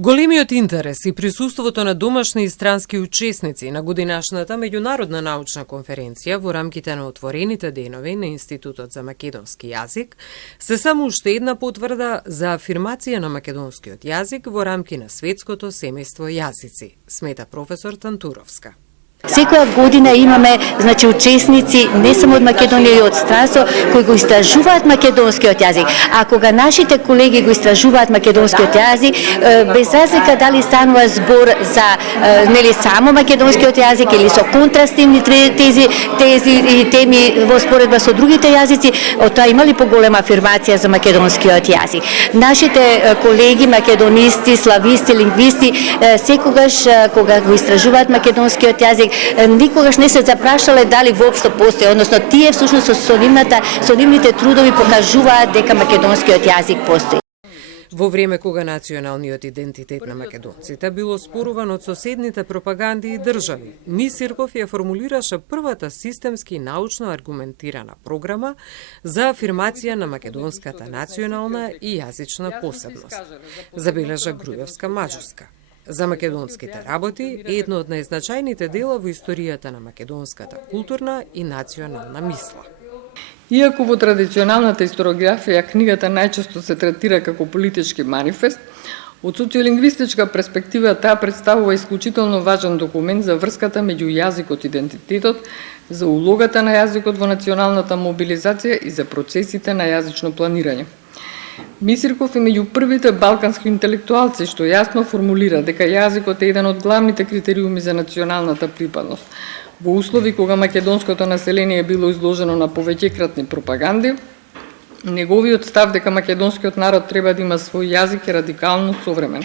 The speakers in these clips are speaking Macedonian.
Големиот интерес и присуството на домашни и странски учесници на годинашната меѓународна научна конференција во рамките на отворените денови на Институтот за македонски јазик се само уште една потврда за афирмација на македонскиот јазик во рамки на светското семејство јазици, смета професор Тантуровска. Секоја година имаме учесници не само од Македонија и од странство кои го истражуваат македонскиот јазик. А кога нашите колеги го истражуваат македонскиот јазик, без разлика дали станува збор за само македонскиот јазик или со контрастивни тези теми во споредба со другите јазици, од тоа има ли поголема афирмација за македонскиот јазик. Нашите колеги македонисти, слависти, лингвисти секогаш кога го истражуваат македонскиот јазик никогаш не се запрашале дали воопшто постои, односно тие всушност со нивните трудови покажуваат дека македонскиот јазик постои. Во време кога националниот идентитет на македонците бил оспоруван од соседните пропаганди и држави, Мисирков ја формулираше првата системски научно аргументирана програма за афирмација на македонската национална и јазична посебност, забележа Груевска Маџурска. За македонските работи е едно од најзначајните дела во историјата на македонската културна и национална мисла. Иако во традиционалната историографија книгата најчесто се третира како политички манифест, од социолингвистичка перспектива таа представува исклучително важен документ за врската меѓу јазикот и идентитетот, за улогата на јазикот во националната мобилизација и за процесите на јазично планирање. Мисирков е меѓу првите балкански интелектуалци што јасно формулира дека јазикот е еден од главните критериуми за националната припадност. Во услови кога македонското население било изложено на повеќекратни пропаганди, неговиот став дека македонскиот народ треба да има свој јазик е радикално современ.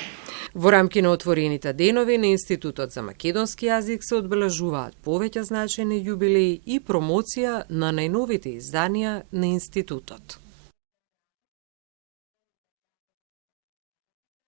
Во рамки на отворените денови на Институтот за македонски јазик се одбележуваат повеќе значајни јубилеи и промоција на најновите изданија на Институтот.